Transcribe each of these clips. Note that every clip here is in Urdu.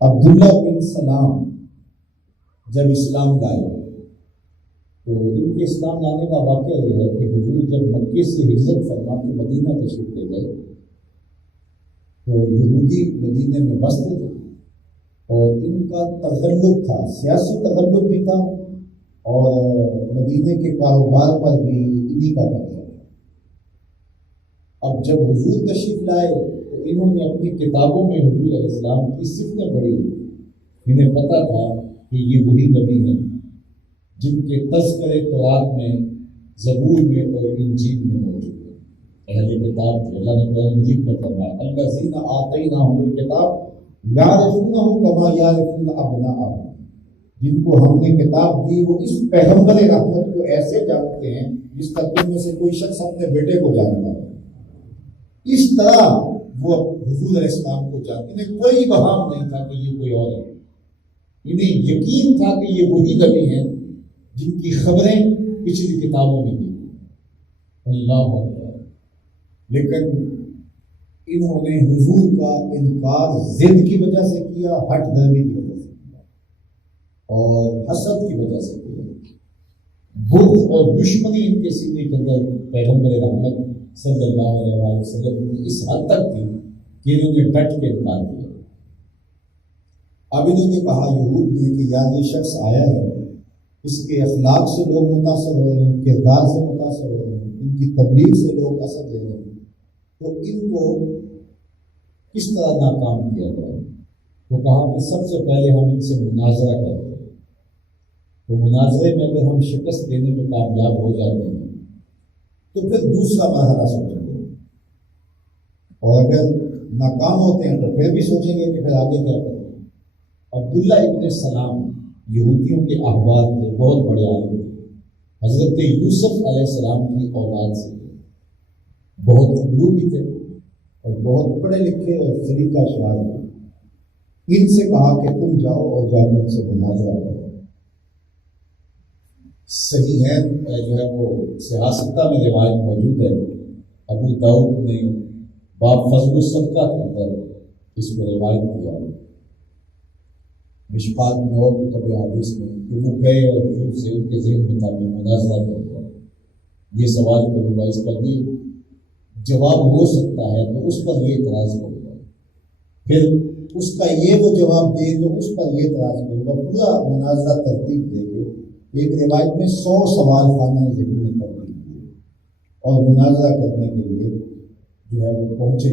عبداللہ بن سلام جب اسلام لائے تو ان کے اسلام لانے کا واقعہ یہ ہے کہ حضور جب مکے سے ہجرت فرما کے مدینہ تشریف لے گئے تو یہودی مدینے میں بستے تھے اور ان کا تغلب تھا، سیاسی تغلب بھی تھا اور مدینے کے کاروبار پر بھی انہی کا قبضہ تھا۔ اب جب حضور تشریف لائے تو انہوں نے اپنی کتابوں میں حضور علیہ السلام کی صفتیں پڑھی، انہیں پتہ تھا کہ یہ وہی نبی ہیں جن کے تذکرے تورات میں، زبور میں اور انجیل میں موجود ہیں۔ اہل کتاب جو اللہ نے قرآن مجید میں فرمایا الذین آتیناہم الکتاب یعرفونہ کما یعرفون ابناءہم، جن کو ہم نے کتاب دی وہ اس پیغمبر رحمت کو ایسے جانتے ہیں جس طرح تم میں سے کوئی شخص اپنے بیٹے کو جانتا ہے، اس طرح وہ حضور علیہ السلام کو جانتے۔ انہیں کوئی بہام نہیں تھا کہ یہ کوئی اور ہے، انہیں یقین تھا کہ یہ وہی نبی ہیں جن کی خبریں پچھلی کتابوں میں دی۔ اللہ اکبر۔ لیکن انہوں نے حضور کا انکار ضد کی وجہ سے کیا، ہٹ دھرمی کی وجہ سے کیا اور حسد کی وجہ سے کیا۔ بغض اور دشمنی ان کے سینے کے اندر پیغمبر رحمت صلی اللہ علیہ وسلم کی اس حد تک تھی کہ انہوں نے ڈٹ کے انکار کیا۔ اب انہوں نے کہا یہود نے کہ یار یہ شخص آیا ہے، اس کے اخلاق سے لوگ متاثر ہو رہے ہیں، کردار سے متاثر ہو رہے ہیں، ان کی تبلیغ سے لوگ اثر لے رہے ہیں، تو ان کو کس طرح ناکام کیا جائے؟ تو کہا کہ سب سے پہلے ہم ان سے مناظرہ کرتے ہیں، تو مناظرے میں اگر ہم شکست دینے میں کامیاب ہو جاتے ہیں تو پھر دوسرا مرحلہ سوچیں گے، اور اگر ناکام ہوتے ہیں تو پھر بھی سوچیں گے کہ پھر آگے کیا کریں۔ عبداللہ ابن سلام یہودیوں کے احبار تھے، بہت بڑے عالم تھے، حضرت یوسف علیہ السلام کی اولاد سے تھے، بہت علو بھی تھے اور بہت پڑھے لکھے اور سلیقہ شعار تھے۔ ان سے کہا کہ تم جاؤ اور جا کے ان سے مناظرہ کرو۔ صحیح ہے جو ہے وہ سیاستہ میں روایت موجود ہے، ابو داؤد نے باب فضل الصدقہ کے اندر اس کو روایت کیا ہے، مشکات میں اور کتب حدیث میں کہ وہ گئے اور حضور سے ان کے ذہن میں تھا کہ مناظرہ کرتا ہے، یہ سوال کروں گا، اس کا یہ جواب ہو سکتا ہے تو اس پر یہ اعتراض کروں گا، پھر اس کا یہ وہ جواب دے تو اس پر یہ اعتراض کروں گا، پورا مناظرہ ترتیب دے کے ایک روایت میں 100 سوال خانہ ذکر میں ترتیب دیے اور مناظرہ کرنے کے لیے جو ہے وہ پہنچے،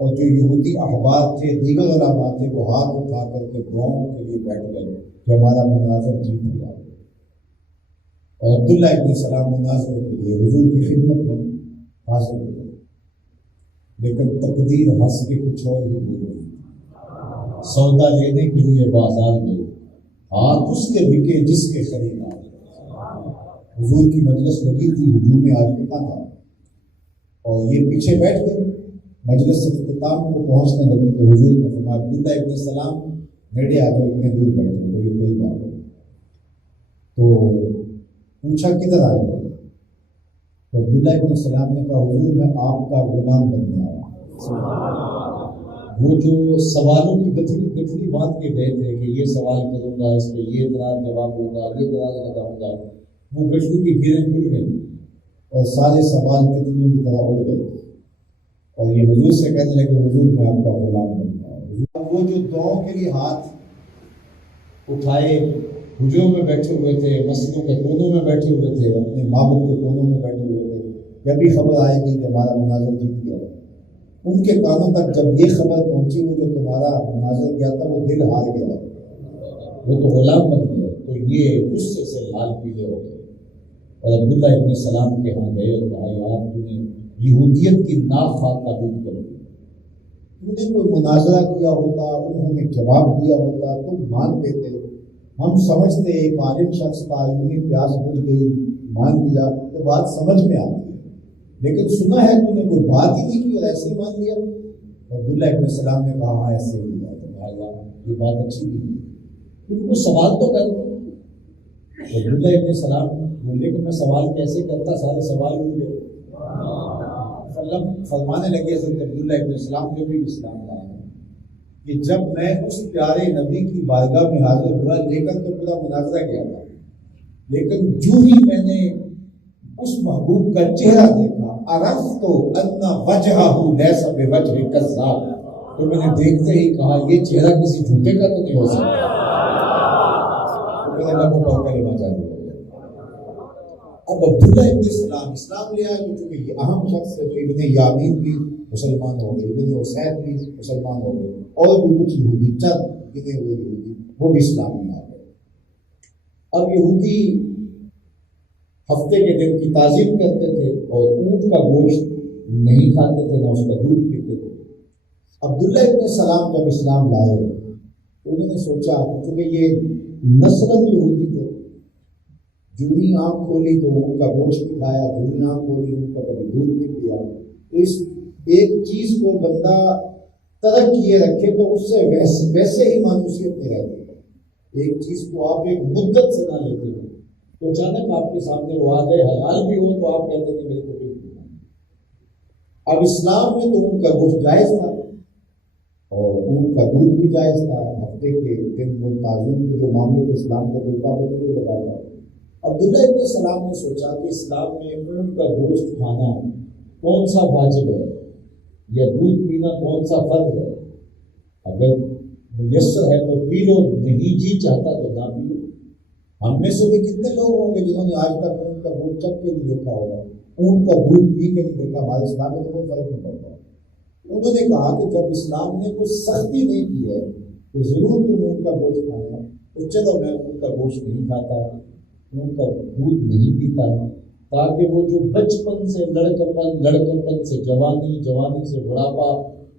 اور جو یہودی احبار تھے، دیگر علماء تھے، وہ ہاتھ اٹھا کر کے دعاؤں کے لیے بیٹھ گئے کہ ہمارا مناظر جیت گیا، اور عبداللہ ابن سلام مناظرے کے لیے حضور کی خدمت میں حاضر ہو گئے، لیکن تقدیر ہنس کے کچھ اور ہی بول رہی تھی۔ سودا لینے کے لیے بازار گئے، ہاتھ اس کے بکے جس کے خریدار۔ حضور کی مجلس لگی تھی، ہجوم عاشقہ تھا، اور یہ پیچھے بیٹھ گئے، مجلس سے اختتام کو پہنچنے لگی تو حضور نے فرمایا عبداللہ ابن سلام نیڑے آ کے اتنے دور بیٹھے، تو یہ کوئی بات ہے، تو پوچھا کدھر آئے گا؟ تو عبداللہ ابن سلام نے کہا حضور میں آپ کا غلام بننے آیا۔ وہ جو سوالوں کی گٹھڑی باندھ کے گئے تھے کہ یہ سوال کروں گا، اس پہ یہ اعتراض جواب ہوگا، یہ اعتراض لگاؤں گا، وہ گٹھڑی کی گریں کھل گئی اور سارے سوال تتلیوں کی طرح اڑ گئے، اور یہ حضور سے کہنے لگے حضور میں آپ کا غلام بن گیا۔ وہ جو دعاؤں کے لیے ہاتھ اٹھائے حجروں میں بیٹھے ہوئے تھے، مسجدوں کے کونوں میں بیٹھے ہوئے تھے، اپنے معبد کے کونوں میں بیٹھے ہوئے تھے، جب بھی خبر آئے گی کہ ہمارا مناظر جیت گیا، ان کے کانوں تک جب یہ خبر پہنچی وہ جو تمہارا مناظر گیا تھا وہ دل ہار گیا، وہ تو غلام بن گیا، تو یہ غصے سے لال پیلے ہو گئے، اور عبداللہ ابن سلام کے ہاں گئے اور کہا یار تو نے یہودیت کی ناخواہ قبول کر لی، تو نے کوئی مناظرہ کیا ہوتا، انہوں نے جواب دیا ہوتا، تم مان لیتے، ہم سمجھتے ایک عالم شخص تھا، یونی پیاس بجھ گئی، مان لیا تو بات سمجھ میں آتی ہے، لیکن سنا ہے تو نے کوئی بات ہی نہیں کی اور ایسے ہی مان لیا۔ عبداللہ ابن سلام نے کہا ایسے ہی لیا، تو کہا یہ بات اچھی نہیں ہے، تم کو سوال تو کر دو۔ عبداللہ ابن سلام بولے کہ میں سوال کیسے کرتا، سارے سوال اڑ گئے۔ فرمانے لگے حضرت عبداللہ ابن سلام جو بھی اسلام لائے ہیں کہ جب میں اس پیارے نبی کی بارگاہ میں حاضر ہوا، لیکن تو پورا مناظرہ کیا تھا، لیکن جو ہی میں نے اس محبوب کا چہرہ دیکھا، عرفت ان وجہہ لیس بوجہ کذاب، تو میں نے دیکھتے ہی کہا یہ چہرہ کسی جھوٹے کا تو نہیں ہو سکتا، تو میرے لبوں پر کلمہ جاری ہو گیا۔ اب عبداللہ ابن سلام اسلام لے آئے، چونکہ یہ اہم شخص ہے، تو ابن یامین بھی مسلمان ہو گئے، ابن حسین بھی مسلمان ہو گئے، اور بھی کچھ یہودی، چند گنے ہوئے یہودی وہ بھی اسلام میں آ گئے۔ اب یہودی ہفتے کے دن کی تعظیم کرتے تھے اور اونٹ کا گوشت نہیں کھاتے تھے، نہ اس کا دودھ پیتے تھے۔ عبداللہ ابن سلام جب اسلام لائے تو انہوں نے سوچا، کیونکہ یہ نسلاً یہودی تھے، جو ہی آنکھ کھولی تو ان کا گوشت نہیں کھایا، جو ہی آنکھ کھولی ان کا کبھی دودھ نہیں پیا، تو اس ایک چیز کو بندہ ترک کیے رکھے تو اس سے ویسے ہی مانوسیت میں رہتی ہے۔ ایک چیز کو آپ ایک مدت سے نہ لیتے ہو تو اچانک آپ کے سامنے وہ آ گئے، حلال بھی ہو تو آپ کہتے تھے میرے کو بھی۔ اب اسلام میں تو ان کا گوشت جائز تھا اور ان کا دودھ بھی جائز تھا، ہفتے کے دن وہ تعظیم کے جو معاملے تھے اسلام کو کوئی پابندی نہیں لگاتا۔ عبداللہ ابن سلام نے سوچا کہ اسلام میں اونٹ کا گوشت کھانا کون سا واجب ہے یا دودھ پینا کون سا فرض ہے، اگر میسر ہے تو پی لو، نہیں جی چاہتا تو نہ پی لو۔ ہم میں سے بھی کتنے لوگ ہوں گے جنہوں نے آج تک اونٹ کا گوشت چکھ کے نہیں دیکھا ہوگا، اونٹ کا دودھ پی کے نہیں دیکھا، ہمارے اسلام میں تو کوئی فرق نہیں پڑتا۔ انہوں نے کہا کہ جب اسلام نے کوئی سختی نہیں کی ہے کہ ضرور تم اونٹ کا گوشت کھانا، تو چلو میں اونٹ کا گوشت نہیں کھاتا، اونٹ کا دودھ نہیں پیتا، تاکہ وہ جو بچپن سے لڑکپن سے جوانی، جوانی سے بڑھاپا،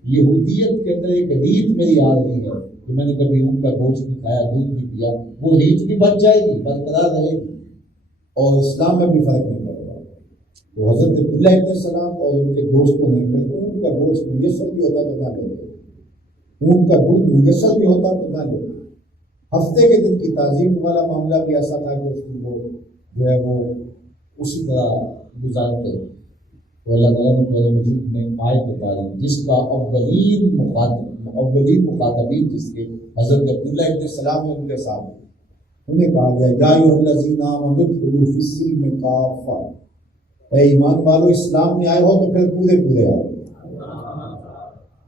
یہودیت کے اندر ایک ریت میری آ رہی ہے کہ میں نے کبھی اونٹ کا گوشت نہیں کھایا، دودھ نہیں پیا، وہ ریت بھی بچ جائے گی، برقرار رہے گی، اور اسلام میں بھی فرق نہیں پڑے گا۔ تو حضرت عبداللہ ابن سلام اور ان کے دوستوں نے اونٹ کا گوشت میسر بھی ہوتا تو نہ لیتے، اونٹ کا دودھ میسر بھی ہوتا تو نہ لیتے۔ ہفتے کے دن کی تعظیم والا معاملہ بھی ایسا تھا کہ اس کو جو ہے وہ اسی طرح گزارتے، تو اللہ تعالیٰ نے قرآن مجید میں آیت اتاری جس کا اولین مخاطبین جس کے حضرت عبداللہ ابن سلام نے ان کے ساتھ انہیں کہا گیا، یا ایھا الذین آمنوا ادخلوا فی السلم کافہ، اے ایمان والو اسلام میں آئے ہو تو پھر پورے آؤ۔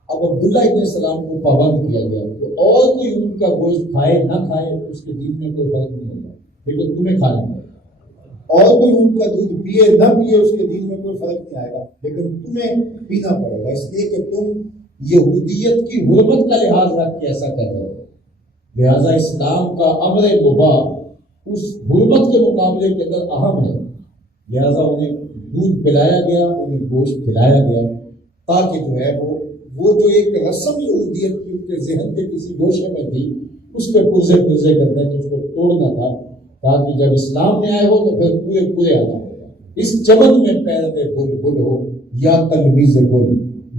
اب عبداللہ ابن سلام کو پابند کیا گیا کہ اور کوئی ان کا گوشت کھائے نہ کھائے اس کے دین میں کوئی فرق نہیں ہوگا، لیکن تمہیں کھانا ہے، اور کوئی ان کا دودھ پیے نہ پیے اس کے دین میں کوئی فرق نہیں آئے گا، لیکن تمہیں پینا پڑے گا، اس لیے کہ تم یہودیت کی حرمت کا لحاظ رکھ کے ایسا کر رہے ہو، لہذا اسلام کا امر مباح اس حرمت کے مقابلے کے اندر اہم ہے، لہذا انہیں دودھ پلایا گیا، انہیں گوشت کھلایا گیا، تاکہ جو ہے وہ جو ایک رسم یہودیت کی ان کے ذہن کے کسی گوشے میں تھی اس کے پرزے کرنے کے اس کو توڑنا تھا، تاکہ جب اسلام میں آئے ہو تو پھر پورے آنا ہوگا۔ اس چمن میں پیر میں بل ہو یا تلویز گل،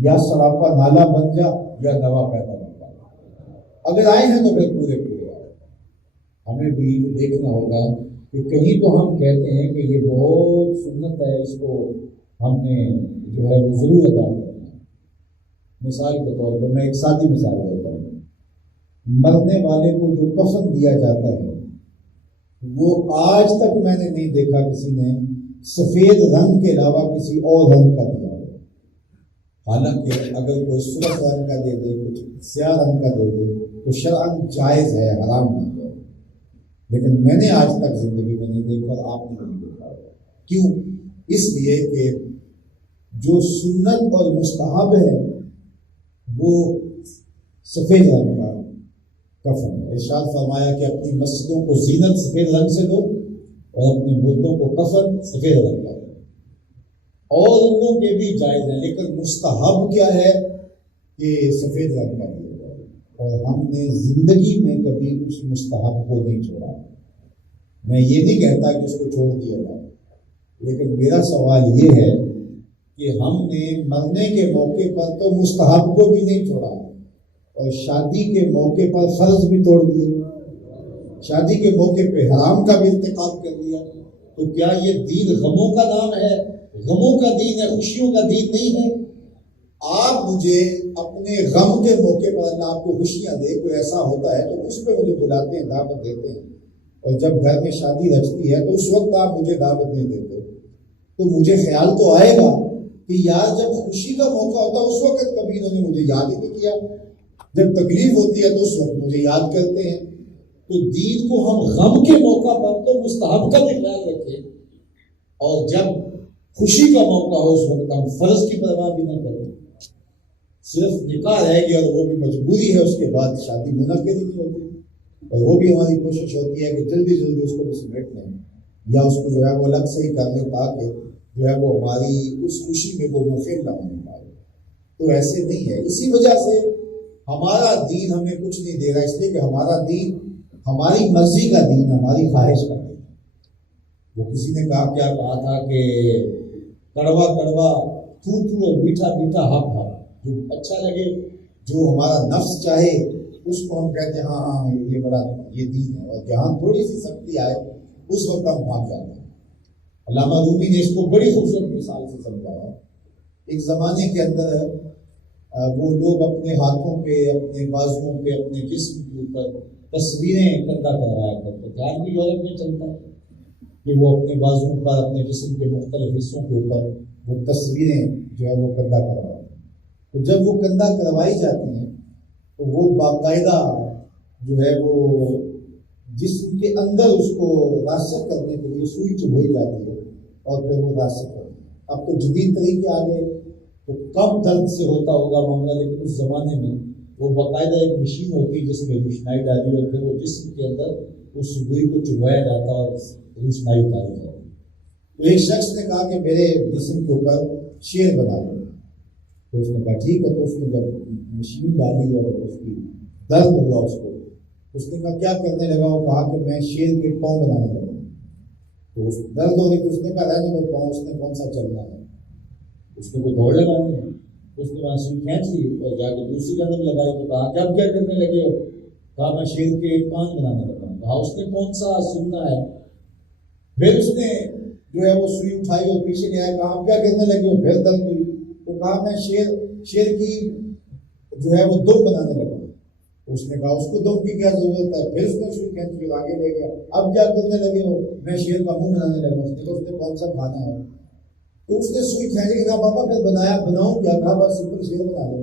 یا سراپا نالا بن جا یا نوا پیدا بن جا، اگر آئے ہیں تو پھر پورے آئے۔ ہمیں بھی دیکھنا ہوگا کہ کہیں تو ہم کہتے ہیں کہ یہ بہت سنت ہے، اس کو ہم نے جو ہے وہ ضرور ادا کرنا۔ مثال کے طور پر میں ایک سادی مثال دیتا ہوں، مرنے والے کو جو کفن دیا جاتا ہے وہ آج تک میں نے نہیں دیکھا کسی نے سفید رنگ کے علاوہ کسی اور رنگ کا دیا ہو، حالانکہ اگر کوئی سرخ رنگ کا دے دے، کچھ سیاہ رنگ کا دے دے تو شرعاً جائز ہے، حرام نہیں ہے، لیکن میں نے آج تک زندگی میں نہیں دیکھا اور آپ نے نہیں دیکھا۔ کیوں؟ اس لیے کہ جو سنت اور مستحب ہے وہ سفید رنگ کا کفن ہے۔ ارشاد فرمایا کہ اپنی مسجدوں کو زینت سفید رنگ سے دو اور اپنی مردوں کو کفن سفید رنگ کا دو، اور لوگوں کے بھی جائز ہیں، لیکن مستحب کیا ہے کہ سفید رنگ کا دیا جائے، اور ہم نے زندگی میں کبھی اس مستحب کو نہیں چھوڑا۔ میں یہ نہیں کہتا کہ اس کو چھوڑ دیا جائے، لیکن میرا سوال یہ ہے کہ ہم نے مرنے کے موقع پر تو مستحب کو بھی نہیں چھوڑا اور شادی کے موقع پر فرض بھی توڑ دیے، شادی کے موقع پہ حرام کا بھی ارتکاب کر دیا، تو کیا یہ دین غموں کا نام ہے؟ غموں کا دین ہے، خوشیوں کا دین نہیں ہے؟ آپ مجھے اپنے غم کے موقع پر اللہ آپ کو خوشیاں دے، کوئی ایسا ہوتا ہے تو اس پہ مجھے بلاتے ہیں، دعوت دیتے ہیں، اور جب گھر میں شادی رچتی ہے تو اس وقت آپ مجھے دعوت نہیں دیتے، تو مجھے خیال تو آئے گا کہ یار جب خوشی کا موقع ہوتا ہے اس وقت کبھی انہوں نے مجھے یاد ہی نہیں کیا، جب تکلیف ہوتی ہے تو اس وقت مجھے یاد کرتے ہیں۔ تو دین کو ہم غم کے موقع پر تو مستحب کا بھی خیال رکھیں، اور جب خوشی کا موقع ہو اس وقت ہم فرض کی پرواہ بھی نہ کریں، صرف نکاح رہے گی اور وہ بھی مجبوری ہے، اس کے بعد شادی منعقد ہی نہیں ہوتی، اور وہ بھی ہماری کوشش ہوتی ہے کہ جلدی جلدی اس کو بھی سمیٹ لیں یا اس کو جو ہے وہ الگ سے ہی کر لیں تاکہ جو ہے وہ ہماری اس خوشی میں وہ مخل نہ ہونے پائے۔ تو ایسے نہیں ہے، اسی وجہ سے ہمارا دین ہمیں کچھ نہیں دے رہا، اس لیے کہ ہمارا دین ہماری مرضی کا دین، ہماری خواہش کا دین۔ وہ کسی نے کیا کہا تھا کہ کڑوا کڑوا تو اور میٹھا میٹھا حق حق، جو اچھا لگے، جو ہمارا نفس چاہے اس کو ہم کہتے ہیں ہاں ہاں یہ بڑا یہ دین ہے، اور جہاں تھوڑی سی سختی آئے اس وقت ہم بھاگ جاتے ہیں۔ علامہ رومی نے اس کو بڑی خوبصورت مثال سے سمجھایا۔ ایک زمانے کے اندر وہ لوگ اپنے ہاتھوں پہ، اپنے بازوؤں پہ، اپنے جسم کے اوپر تصویریں کندہ کروایا کرتے تھے۔ آج بھی یورپ میں چلتا ہے کہ وہ اپنے بازوؤں پر، اپنے جسم کے مختلف حصوں کے اوپر وہ تصویریں جو ہے وہ کندہ کرواتے ہیں۔ تو جب وہ کندہ کروائی جاتی ہیں تو وہ باقاعدہ جو ہے وہ جسم کے اندر اس کو راسخ کرنے کے لیے سوئی چبھوئی جاتی ہے اور پھر وہ راسخ کرتی ہے۔ اب تو جدید طریقے آ گئے تو کم درد سے ہوتا ہوگا معاملہ، لیکن اس زمانے میں وہ باقاعدہ ایک مشین ہوتی جس میں روشنائی ڈالی اور پھر وہ جسم کے اندر اس سوئی کو چبھایا جاتا اور روشنائی اتاری جاتی۔ تو ایک شخص نے کہا کہ میرے جسم کے اوپر شیر بنا دو، تو اس نے کہا ٹھیک ہے۔ تو اس نے جب مشین ڈالی اور اس کی درد ہوا اس نے کہا کیا کرنے لگا؟ وہ کہا کہ میں شیر کے پاؤں بنانے لگا۔ تو اس درد ہونے کی اس نے کہا رہنے دو پاؤں، اس نے کون سا چلنا ہے، اس نے کوئی دوڑ لگانی ہے۔ اس نے وہاں سے کھینچ لی اور جا کے دوسری قدم لگائی تو کہا کیا کرنے لگے ہو؟ کہا میں شیر کے کان بنانے لگا ہوں۔ کہا اس نے کون سا سننا ہے؟ پھر اس نے جو ہے وہ سوئی اٹھائی اور پیچھے گیا، کہا آپ کیا کرنے لگے ہو؟ پھر درد ہوئی تو کہا میں شیر کی جو ہے وہ دم بنانے لگا۔ اس نے کہا اس کو دم کی کیا ضرورت ہے؟ پھر اس نے سوئی کھینچ کے آگے لے گیا۔ اب کیا کرنے لگے ہو؟ میں شیر کا منہ بنانے لگا۔ اس نے کون سا کھانا ہے؟ تو اس نے سوئی کھینچ کے کہا پاپا پھر بناؤں کیا؟ کہا بس سمپل شیر بنا دو۔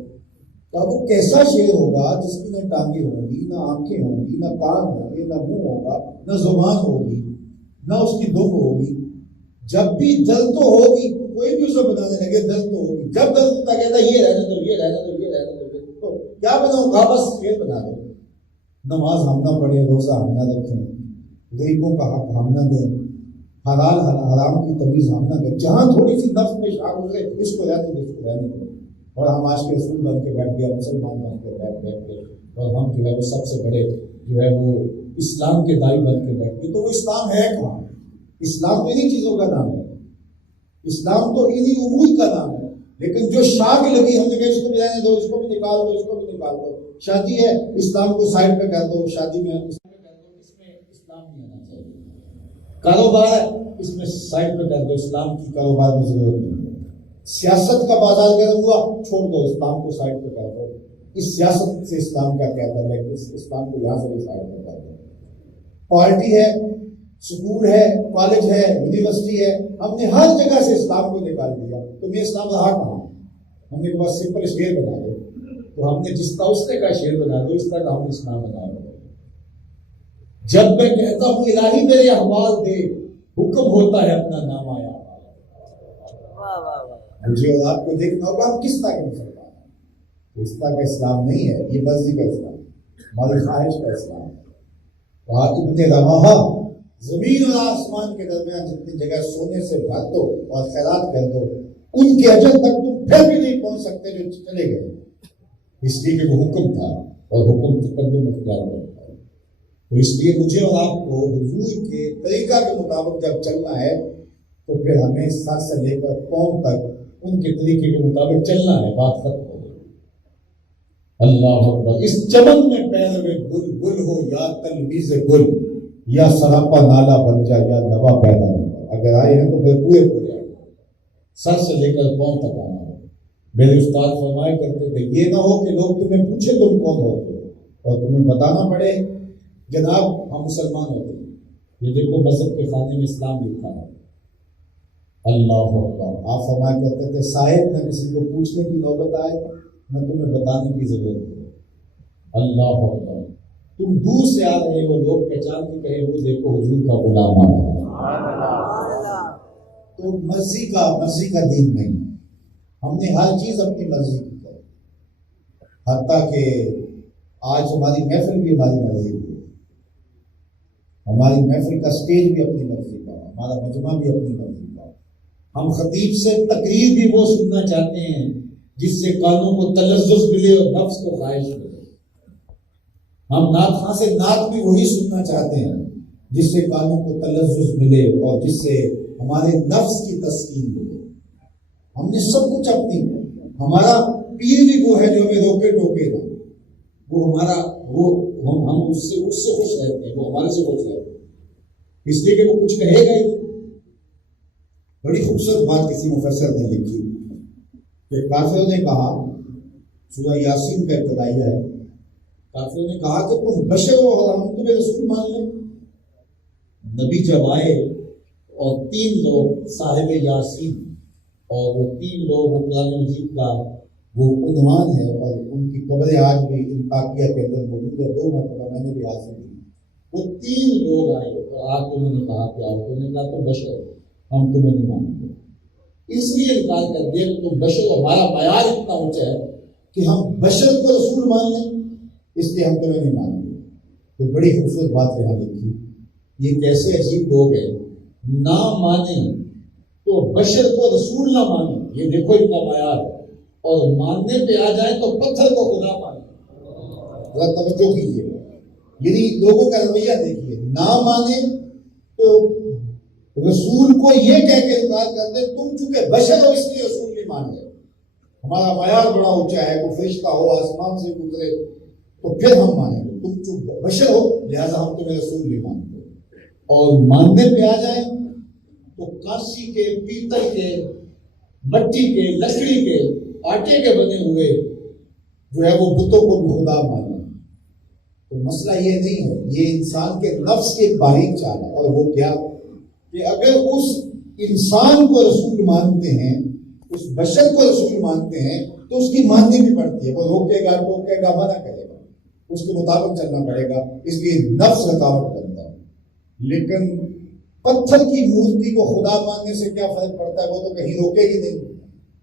کہا وہ کیسا شیر ہوگا جس کی نہ ٹانگیں ہوں گی، نہ آنکھیں ہوں گی، نہ کان ہوں گے، نہ منہ ہوگا، نہ زبان ہوگی، نہ اس کی دم ہوگی۔ جب بھی درد تو ہوگی، کوئی بھی اسے بنانے لگے درد تو ہوگی۔ جب درد ہوتا کہتا ہے یہ رہنے دو، یہ رہنے دو، یہ رہنے دو، تو کیا بناؤں؟ کہا بس شیر بنا دو۔ نماز ہم نہ پڑھیں، روزہ ہم نہ رکھیں، غریبوں کا حق ہم نہ دیں، حلال حرام کی تمیز ہم نہ کریں، جہاں تھوڑی سی نفس میں شاک ہو گئے اس کو رہنے دو، اس کو رہنے دو۔ اور ہم آج کے رسول بن کے بیٹھ گئے، مسلمان بن کے بیٹھ گئے، اور ہم جو ہے وہ سب سے بڑے جو ہے وہ اسلام کے دائی بن کے بیٹھ گئے۔ تو وہ اسلام ہے کہاں؟ اسلام تو انہی چیزوں کا نام ہے، اسلام تو انہی امور کا نام ہے، لیکن جو شاک لگی ہم نے کہا اس کو بھی رہنے دو، اس کو بھی نکال دو، اس کو بھی نکال دو۔ شادی ہے، اسلام کو سائڈ پہ کر دو، شادی میں اس میں اسلام نہیں آنا چاہیے۔ کاروبار ہے، اس میں سائڈ پہ کر دو، اسلام کی کاروبار میں ضرورت نہیں ہے۔ سیاست کا بازار گرم ہوا، چھوڑ دو، اسلام کو سائڈ پہ کر دو۔ اس سیاست سے اسلام کا کیا تعلق ہے؟ اسلام کو یہاں سے بھی سائڈ پہ کر دو۔ پارٹی ہے، سکول ہے، کالج ہے، یونیورسٹی ہے، ہم نے ہر جگہ سے اسلام کو نکال دیا، تو میں اسلام رہا کہاں؟ ہم نے کہا سمپل شیر بنا دو، تو ہم نے جس طرح اس نے کہا شیر بنا دو، اس طرح ہم نے اسلام بنا دو۔ جب میں کہتا ہوں الہی میرے احوال دے، حکم ہوتا ہے اپنا نام آیا۔ مجھے اور آپ کو دیکھنا ہوگا ہم کس طرح کے مسلمان ہیں۔ اس طرح کا اسلام نہیں ہے، یہ مرضی کا اسلام، ہماری خواہش کا اسلام ہے۔ کہا ابن رواحہ زمین اور آسمان کے درمیان جتنی جگہ سونے سے بھر دو اور خیرات کر دو، ان کے اجل تک تم پھر بھی نہیں پہنچ سکتے جو چلے گئے، اس لیے کہ وہ حکم تھا اور حکم تقدم اختیار کرتا ہے۔ تو اس لیے مجھے اور آپ کو حضور کے طریقہ کے مطابق جب چلنا ہے تو پھر ہمیں سر سے لے کر پاؤں تک ان کے طریقے کے مطابق چلنا ہے، بات ختم ہو گئی۔ اللہ اکبر۔ اس چمن میں پیر میں گل گل ہو یا تلویز گل، یا سراپا نالا بن جائے یا نوا پیدا نہ ہو۔ اگر آئے ہیں تو پھر پورے آئے، سر سے لے کر پاؤں تک آنا ہے۔ میرے استاد فرمایا کرتے تھے یہ نہ ہو کہ لوگ تمہیں پوچھے تم کون ہو اور تمہیں بتانا پڑے جناب ہم مسلمان ہوتے ہیں. یہ دیکھو مذہب کے خانے میں اسلام لکھا ہے. اللہ اکبر. آپ فرمایا کرتے تھے صاحب نہ کسی کو پوچھنے کی نوبت آئے نہ تمہیں بتانے کی ضرورت ہے. اللہ اکبر. تم دور سے آ رہے ہو لوگ پہچان کے کہے وہ دیکھو حضور کا غلام آ رہا ہے. تو مرضی کا دین نہیں. ہم نے ہر چیز اپنی مرضی کی ہے. حتیٰ کہ آج ہماری محفل بھی ہماری مرضی کی ہے. ہماری محفل کا سٹیج بھی اپنی مرضی کا ہے. ہمارا مجمع بھی اپنی مرضی کا ہے. ہم خطیب سے تقریر بھی وہ سننا چاہتے ہیں جس سے کانوں کو تلذذ ملے اور نفس کو خواہش ملے. ہم نعت خواں سے نعت بھی وہی سننا چاہتے ہیں جس سے کانوں کو تلذذ ملے اور جس سے ہمارے نفس کی تسکین ملے. ہم نے سب کچھ اپنی. ہمارا پیر بھی وہ ہے جو ہمیں روکے ٹوکے گا. وہ ہمارا ہم اس سے خوش رہتے ہیں. وہ ہمارے سے خوش رہتے ہیں اس لیے کہ وہ کچھ کہے گا ہی. بڑی خوبصورت بات کسی مفسر نے لکھی کہ کافروں نے کہا, سورہ یاسین کا ابتدائیہ ہے, کافروں نے کہا کہ تم بشر ہو اور ہم تمہیں رسول مان لیں. نبی جب آئے اور 3 لوگ صاحب یاسین اور وہ 3 لوگ قرآن مجید کا وہ عنوان ہے اور ان کی قبریں آج بھی انطاکیہ کے اندر موجود ہے. 2 مرتبہ میں نے بھی حاصل کی. وہ 3 لوگ آئے اور آج انہوں نے کہا کہ آؤ. انہوں نے کہا تم بشر ہو ہم تمہیں نہیں مانیں گے. اس لیے انکار کر دیا کہ تم بشر ہو. ہمارا معیار اتنا اونچا ہے کہ ہم بشر کو رسول مان لیں اس لیے ہم تمہیں نہیں مانیں گے. تو بڑی خوبصورت بات یہاں لکھی. یہ کیسے عجیب لوگ ہیں, نہ مانیں تو بشر کو رسول نہ مانیں. یہ دیکھو ان کا معیار. اور ماننے پہ آ جائیں تو پتھر کو خدا مانیں. ذرا توجہ کیجیے. یعنی لوگوں کا رویہ دیکھیے. نہ مانیں تو رسول کو یہ کہہ کے انکار کرتے تم چونکہ بشر ہو اس لیے رسول نہیں مان رہے. ہمارا معیار بڑا اونچا ہے. کوئی فرشتہ ہو آسمان سے گزرے تو پھر ہم مانیں گے. تم چونکہ بشر ہو لہٰذا ہم تمہیں رسول نہیں مانتے. اور ماننے پہ آ جائیں تو کانسی کے, پیتل کے, مٹی کے, لکڑی کے, آٹے کے بنے ہوئے جو ہے وہ بتوں کو بھی خدا مانے. تو مسئلہ یہ نہیں ہے. یہ انسان کے نفس کی ایک باریک چال ہے. اور وہ کیا کہ اگر اس انسان کو رسول مانتے ہیں, اس بشر کو رسول مانتے ہیں تو اس کی ماننی بھی پڑتی ہے. وہ روکے گا ٹوکے گا منع کرے گا, اس کے مطابق چلنا پڑے گا. اس لیے نفس رکاوٹ کرتا ہے. لیکن پتھر کی مورتی کو خدا ماننے سے کیا فرق پڑتا ہے؟ وہ تو کہیں روکے ہی نہیں.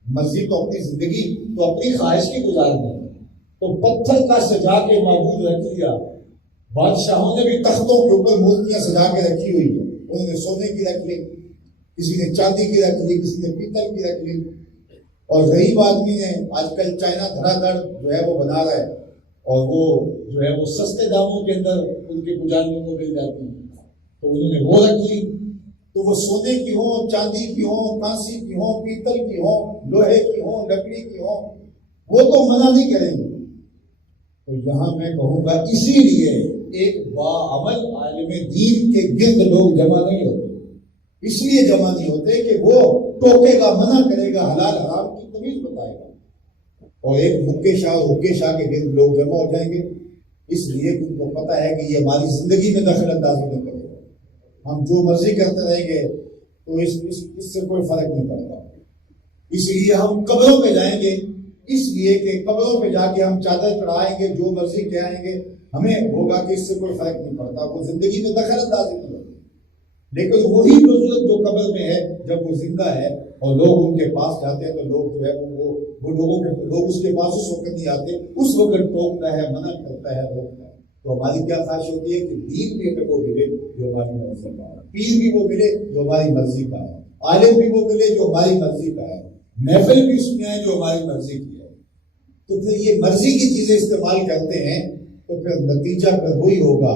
مرضی تو اپنی زندگی تو اپنی خواہش کی گزارنی ہے. تو پتھر کا سجا کے معبود رکھ لیا. بادشاہوں نے بھی تختوں کے اوپر مورتیاں سجا کے رکھی ہوئی ہیں. انہوں نے سونے کی رکھ لی, کسی نے چاندی کی رکھ لی, کسی نے پیتل کی رکھ لی. اور غریب آدمی نے آج کل چائنا دھڑا دھڑ جو ہے وہ بنا رہا ہے اور وہ جو ہے وہ سستے داموں کے اندر ان کے پجاریوں کو مل جاتی ہیں. تو انہوں نے وہ رکھ لی. تو وہ سونے کی ہوں, چاندی کی ہوں, کانسی کی ہوں, پیتل کی ہوں, لوہے کی ہوں, لکڑی کی ہوں, وہ تو منع نہیں کریں گے. تو یہاں میں کہوں گا اسی لیے ایک باعمل عالم دین کے گرد لوگ جمع نہیں ہوتے. اس لیے جمع نہیں ہوتے کہ وہ ٹوکے گا, منع کرے گا, حلال حرام کی تمیز بتائے گا. اور ایک مکے شاہ اور حکے شاہ کے گرد لوگ جمع ہو جائیں گے اس لیے کہ ان کو پتہ ہے کہ یہ ہماری زندگی میں دخل اندازی نہیں کرے گا. ہم جو مرضی کرتے رہیں گے تو اس سے کوئی فرق نہیں پڑتا. اس لیے ہم قبروں پہ جائیں گے اس لیے کہ قبروں پہ جا کے ہم چادر چڑھائیں گے, جو مرضی کہیں گے, ہمیں ہوگا کہ اس سے کوئی فرق نہیں پڑتا. وہ زندگی میں دخل اندازی نہیں ہوتی. لیکن وہی بزرگ جو قبر میں ہے جب وہ زندہ ہے اور لوگ ان کے پاس جاتے ہیں تو لوگ جو ہے لوگ اس کے پاس اس وقت نہیں آتے. اس وقت ٹوکتا ہے, منع کرتا ہے, روکتا ہے. تو ہماری کیا خواہش ہوتی ہے کہ دین بھی ہمیں وہ ملے جو ہماری مرضی کا ہے, پیر بھی وہ ملے جو ہماری مرضی کا ہے, عالم بھی وہ ملے جو ہماری مرضی کا ہے, محفل بھی اس میں ہے جو ہماری مرضی کی ہے. تو پھر یہ مرضی کی چیزیں استعمال کرتے ہیں تو پھر نتیجہ پھر وہی ہوگا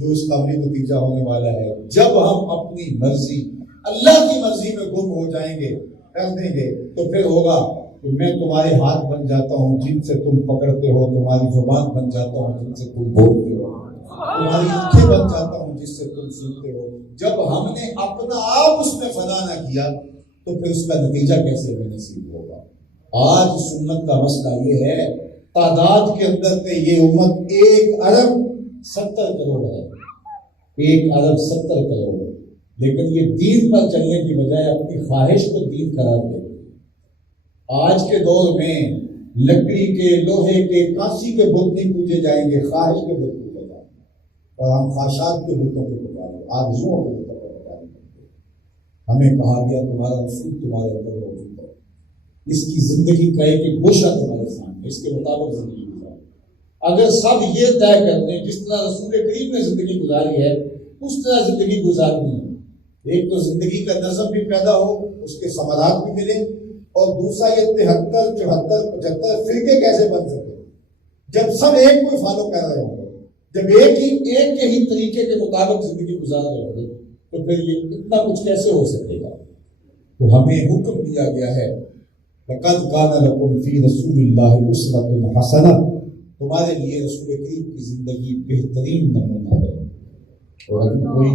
جو اس کا بھی نتیجہ ہونے والا ہے. جب ہم اپنی مرضی اللہ کی مرضی میں گم ہو جائیں گے, کر دیں گے, تو پھر ہوگا کہ میں تمہارے ہاتھ بن جاتا ہوں جن سے تم پکڑتے ہو, تمہاری زبان بن جاتا ہوں جن سے تم بولتے ہو, تمہاری آنکھیں بن جاتا ہوں جس سے تم سنتے ہو. جب ہم نے اپنا آپ اس میں فنا نہ کیا تو پھر اس کا نتیجہ کیسے ہمیں نصیب ہوگا؟ آج سنت کا مسئلہ یہ ہے، تعداد کے اندر پہ یہ امت 1,70 کروڑ ہے، 1,70 کروڑ، لیکن یہ دین پر چلنے کی بجائے اپنی خواہش کو دین قرار دیتی ہے۔ آج کے دور میں لکڑی کے، لوہے کے، کانسی کے بت نہیں پوجے جائیں گے، خواہش کے بت پوجے جائیں گے، اور ہم خواہشات کے بتوں کو پکاریں گے، آرزوؤں کے بتوں کو پکاریں گے۔ ہمیں کہا گیا تمہارا رسول تمہارے اندر موجود ہے، اس کی زندگی کا ایک گوشہ تمہارے سامنے، اس کے مطابق زندگی گزارو۔ اگر سب یہ طے کر دیں جس طرح رسول کریم نے زندگی گزاری ہے اس طرح زندگی گزارنی ہے، ایک تو زندگی کا نظم بھی پیدا ہو، اس کے ثمرات بھی ملیں، اور دوسرا یہ 73 74 75 فرقے کیسے بن سکے جب سب ایک کو فالو کر رہے ہوں گے، جب ایک کے ہی طریقے کے مطابق زندگی گزار رہے ہوں گے، تو پھر یہ اتنا کچھ کیسے ہو سکے گا؟ تو ہمیں حکم دیا گیا ہے، لَقَدْ كَانَ لَكُمْ فِي رَسُولِ اللَّهِ أُسْوَةٌ حَسَنَةٌ، تمہارے لیے رسول کریم کی زندگی بہترین نمونہ ہے۔ اور اگر کوئی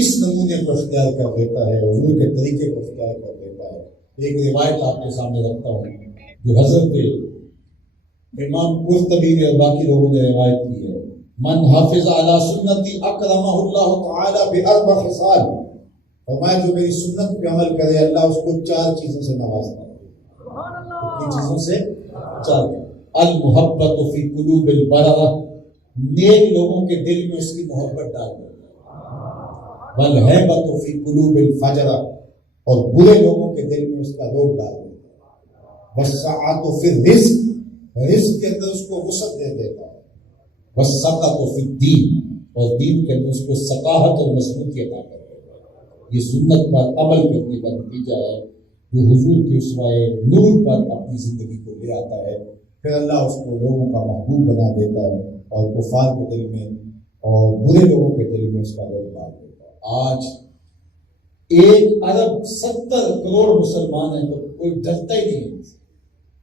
اس نمونے کو اختیار کر دیتا ہے، حضور کے طریقے کو اختیار کر دیتا ہے، ایک روایت آپ کے سامنے رکھتا ہوں جو حضرت امام قرطبی نے اور باقی لوگوں نے روایت کی ہے، من حافظ علی سنتی اکرمہ اللہ تعالی باربع خصال، فرمایا جو میری سنت پہ عمل کرے اللہ اس کو 4 چیزوں سے نوازتا ہے۔ کتنی چیزوں سے؟ 4۔ المحبت فی قلوب البررہ، نیک لوگوں کے دل میں اس کی محبت ڈال دے، والہیبۃ فی قلوب الفجرہ، اور برے لوگوں کے دل میں اس کا روب ڈال دے، والسعۃ فی الرزق، رزق کے اندر اس کو وسعت دے دیتا ہے، والسقۃ فی الدین، اور دین کے اندر اس کو ثقافت اور مضبوطی عطا کر دیتا ہے۔ یہ سنت پر عمل کرنے کا نتیجہ ہے جو حضور کے اسوہ نور پر اپنی زندگی کو لے آتا ہے، پھر اللہ اس کو لوگوں کا محبوب بنا دیتا ہے، اور کفار کے دل میں اور برے لوگوں کے دل میں اس کا روب ڈال دیتا ہے۔ آج 1,70 کروڑ مسلمان ہیں تو کوئی ڈرتا ہی نہیں ہے،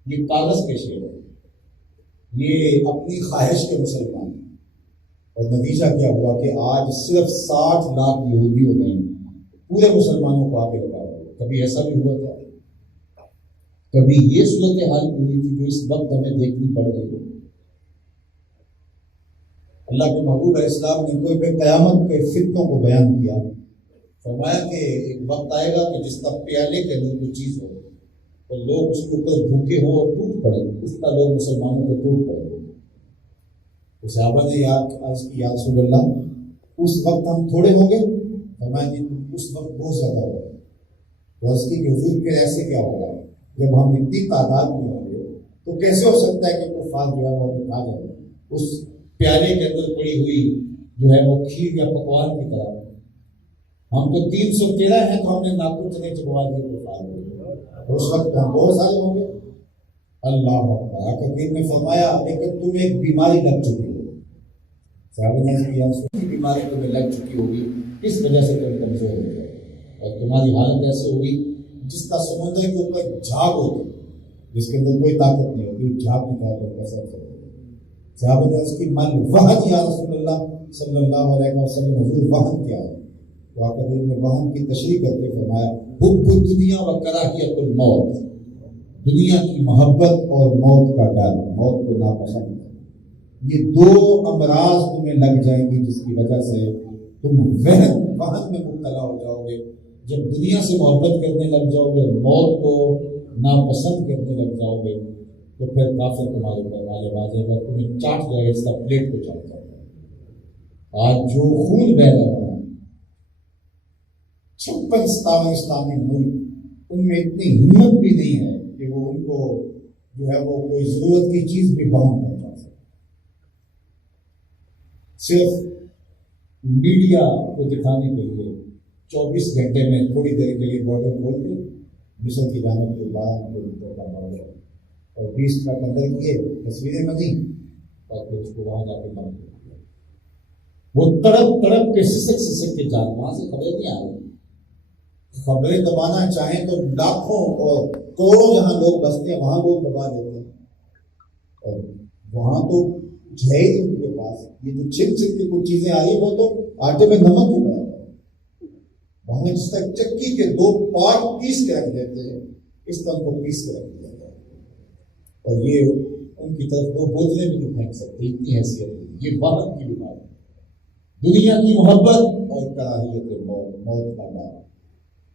یہ کاغذ کے شعر ہے، یہ اپنی خواہش کے مسلمان ہیں، اور نتیجہ کیا ہوا کہ آج صرف 60 لاکھ یہودی ہو گئے ہیں، پورے مسلمانوں کو آگے لگا ہوا ہے۔ کبھی ایسا بھی ہوا تھا؟ کبھی یہ صورتحال ہوئی تھی جو اس وقت ہمیں دیکھنی پڑ رہی ہے؟ اللہ کے محبوب علیہ السلام نے کوئی پہ قیامت کے فتنوں کو بیان کیا، فرمایا کہ ایک وقت آئے گا کہ جس طرح پیالے کے اندر کوئی چیز ہو تو لوگ اس کے اوپر بھوکے ہوں اور ٹوٹ پڑے، اس طرح لوگ مسلمانوں پہ ٹوٹ پڑے۔ تو صحابہ نے عرض کی یا رسول اللہ اس وقت ہم تھوڑے ہوں گے؟ فرمایا جی اس وقت بہت زیادہ ہوگا۔ تو عرض کی کہ حضور پھر ایسے کیا ہوگا جب ہم اتنی تعداد میں ہوں گے تو کیسے ہو سکتا ہے کہ کفار جو ہے وہ کھا جائے اس پیالے کے اندر پڑی ہوئی جو ہے وہ کھیر یا پکوان کی طرح؟ ہم تو 313 ہیں تو ہم نے ناخن چنے چبوا دیے کفار کو، اس وقت ہم بہت سارے ہوں گے۔ اللہ اکبر، حکیم نے فرمایا لیکن تم ایک بیماری لگ چکی ہو، صحابہ نے کیا کی بیماری تمہیں لگ چکی ہوگی، اس وجہ سے تم کمزور ہو گئے، اور تمہاری حالت ایسے ہوگی جس کا سمندر کے اوپر جھاگ ہوتی جس کے اندر کوئی طاقت نہیں ہوتی، جھاگ کی طرح پر کیسا چلے۔ صحابہ نے اس کی من وہن یا رسول اللہ صلی اللہ علیہ وسلم، حضور وہن کیا ہے؟ تو آقا نے وہن کی تشریح کرتے فرمایا حب الدنیا و کراہیت الموت، دنیا کی محبت اور موت کا ڈر، موت کو ناپسند ہے، یہ 2 امراض تمہیں لگ جائیں گی جس کی وجہ سے تم وہن میں مبتلا ہو جاؤ گے۔ جب دنیا سے محبت کرنے لگ جاؤ گے، موت کو ناپسند کرنے لگ جاؤ گے، تو پھر کافر تمہارے اوپر غالب آ جائے گا، تمہیں چاٹ جائے گا، اس کا پلیٹ کو چاٹ جائے گا۔ آج جو خون بہ رہا ہے 56 اسلامی ملک، ان میں اتنی ہمت بھی نہیں ہے کہ وہ ان کو جو ہے وہ کوئی ضرورت کی چیز بھی بہم پہنچا سکے۔ صرف میڈیا کو دکھانے کے لیے 24 گھنٹے میں تھوڑی دیر کے لیے بارڈر کھول کے مصر کی جانب کے 12 کلومیٹر کا بارڈر اور 20 ٹرک اندر کیے، تصویریں بنی، اور پھر اس کو وہاں جا کے بند کر دیا۔ وہ تڑپ تڑپ کے سسک کے جان، وہاں سے خبریں نہیں آ رہی۔ خبریں دبانا چاہیں تو لاکھوں اور کروڑوں جہاں لوگ بستے ہیں وہاں لوگ دبا دیتے ہیں، اور وہاں تو ہے ہی ان کے پاس یہ جو چھن کے کچھ چیزیں آ رہی وہ تو آٹے میں نمک ہی بنا ہے، وہاں جس تک چکی کے 2 پارٹ پیس کے رکھ دیتے ہیں، اس طرح کو پیس کے رکھ دیا جائے۔ اور یہ ان کی طرف 2 بوتلیں بھی نہیں پھینک سکتے، اتنی حیثیت ہے۔ یہ وقت کی بیماری، دنیا کی محبت اور کراہیت موت، موت کا ڈر۔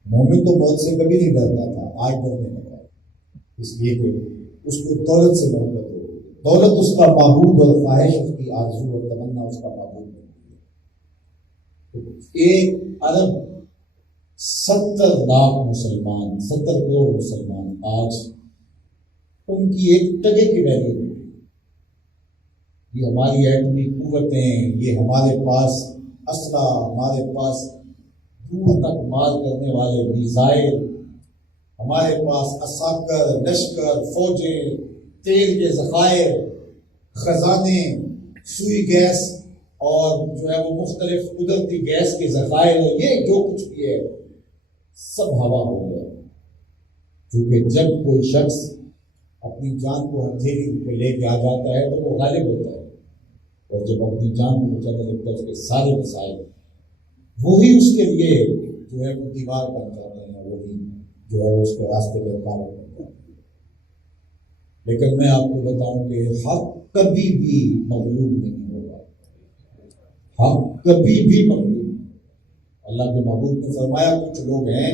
مومن تو موت سے کبھی نہیں ڈرتا تھا، آج ڈرنے لگا، اس لیے کہ اس کو دولت سے محبت ہو، دولت اس کا معبود اور خواہش اس کی آرزو اور تمنا اس کا معبود ہے۔ ایک ارب 70 لاکھ مسلمان، 70 کروڑ مسلمان آج ان کی ایک ٹکے کی ویلیو نہیں۔ یہ ہماری ایٹمی قوتیں، یہ ہمارے پاس اسلحہ، ہمارے پاس دور تک مار کرنے والے میزائل، ہمارے پاس عساکر، لشکر، فوجیں، تیل کے ذخائر، خزانے، سوئی گیس اور جو ہے وہ مختلف قدرتی گیس کے ذخائر، اور یہ جو کچھ بھی ہے سب ہوا ہو گیا۔ کیونکہ جب کوئی شخص اپنی جان کو ہتھیلی پہ لے کے آ جاتا ہے تو وہ غالب ہوتا ہے، اور جب اپنی جان کو بچانے لگتا ہے اس کے سارے وسائل وہی اس کے لیے جو ہے وہ دیوار بن جاتے ہیں، وہی جو ہے اس کے راستے پہ رکاوٹ بن جاتے ہیں۔ لیکن میں آپ کو بتاؤں کہ حق کبھی بھی مغلوب نہیں ہوگا، حق کبھی بھی مغلوب نہیں۔ اللہ کے محبوب نے فرمایا کچھ لوگ ہیں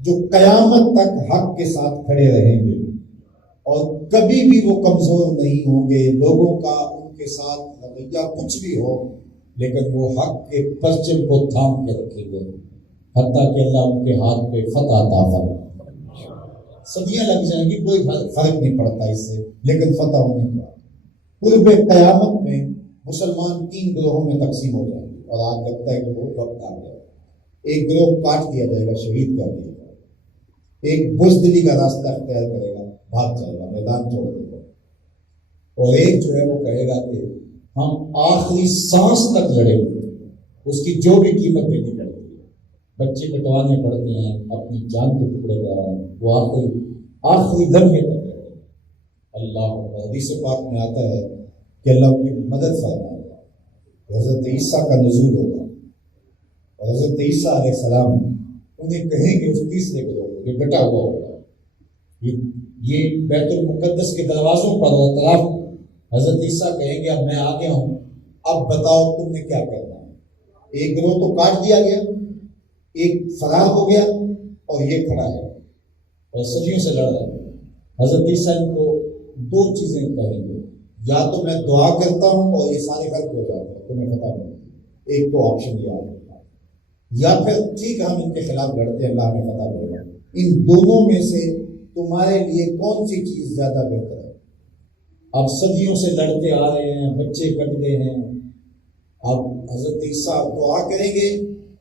جو قیامت تک حق کے ساتھ کھڑے رہیں گے اور کبھی بھی وہ کمزور نہیں ہوں گے۔ لوگوں کا ان کے ساتھ رویہ کچھ بھی ہو لیکن وہ حق کے پرچم کو تھام کے رکھیں گے، حتیٰ کہ اللہ ان کے ہاتھ پہ فتح عطا فرمائے۔ صدیاں لگ جائیں گی، کوئی فرق نہیں پڑتا اس سے، لیکن فتح ہونے کا قرب قیامت میں مسلمان 3 گروہوں میں تقسیم ہو جائیں گے، اور آج لگتا ہے کہ وہ وقت آ گیا۔ ایک گروہ کاٹ دیا جائے گا، شہید کر دیا جائے گا، ایک بزدلی کا راستہ اختیار کرے گا، بھاگ جائے گا، میدان چھوڑ دے گا، اور ایک جو ہے وہ کہے گا کہ ہم آخری سانس تک لڑیں گے، اس کی جو بھی قیمت دینی پڑتی ہے، بچے کٹوانے پڑتے ہیں، اپنی جان کے ٹکڑے کروانے، وہ آخری لمحے تک لڑیں گے۔ اللہ حدیث پاک میں آتا ہے کہ اللہ ان کی مدد فرمائے گا، حضرت عیسیٰ کا نزول ہوگا، اور حضرت عیسیٰ علیہ السلام انہیں کہیں گے، اس تیسرے گروہ کو جو ڈٹا ہوا ہوگا، یہ بیت المقدس کے دروازوں پر اور طرف حضرت عیسیٰ کہیں گے اب میں آ گیا ہوں، اب بتاؤ تم نے کیا کرنا ہے۔ ایک گروہ تو کاٹ دیا گیا، ایک فرار ہو گیا، اور یہ کھڑا ہے اور صدیوں سے لڑ رہا ہے۔ حضرت عیسیٰ ان کو 2 چیزیں کہیں گے، یا تو میں دعا کرتا ہوں اور یہ سارے غلط ہو جاتے ہیں، تمہیں پتا نہیں، ایک تو آپشن یہ آ جاتا ہے، یا پھر ٹھیک ہے ہم ان کے خلاف لڑتے ہیں، اللہ ہمیں پتا دے گا۔ ان دونوں میں سے تمہارے لیے کون سی چیز زیادہ بہتر ہے؟ اب صدیوں سے لڑتے آ رہے ہیں، بچے کٹ گئے ہیں، اب حضرت عیسیٰ دعا کریں گے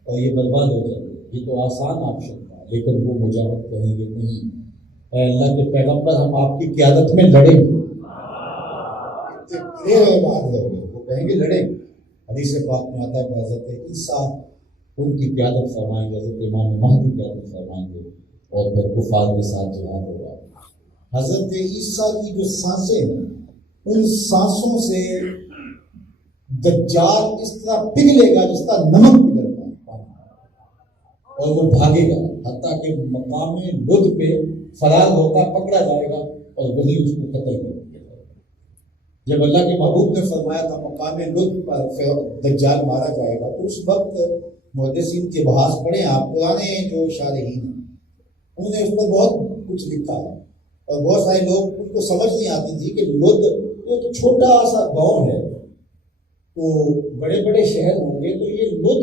اور یہ برباد ہو جائے گا۔ یہ تو آسان آپشن تھا، لیکن وہ مجاہد کہیں گے نہیں، اے اللہ کے پیغمبر ہم آپ کی قیادت میں لڑیں گے، وہ کہیں گے لڑیں گے۔ حدیث پاک میں آتا ہے کہ حضرت عیسیٰ ان کی قیادت فرمائیں گے، حضرت امام مہدی قیادت فرمائیں گے، اور پھر کفار کے ساتھ جہاد ہوگا۔ حضرت عیسیٰ کی جو سانسیں ہیں، ان سانسوں سے دجال اس طرح پگھلے گا جس طرح نمک پگھلتا ہے، اور وہ بھاگے گا حتیٰ کہ مقام لد پہ فرار ہوتا پکڑا جائے گا اور وہی اس کو قتل کر دیا جائے گا۔ جب اللہ کے محبوب نے فرمایا تھا مقام لد پر دجال مارا جائے گا، تو اس وقت محدثین کے بحث پڑھیں آپ، پرانے جو شارحین ہیں انہوں نے اس پر بہت کچھ لکھا ہے، اور بہت سارے لوگ ان کو سمجھ نہیں آتی تھی کہ لد ایک چھوٹا سا گاؤں ہے، تو بڑے بڑے شہر ہوں گے تو یہ لد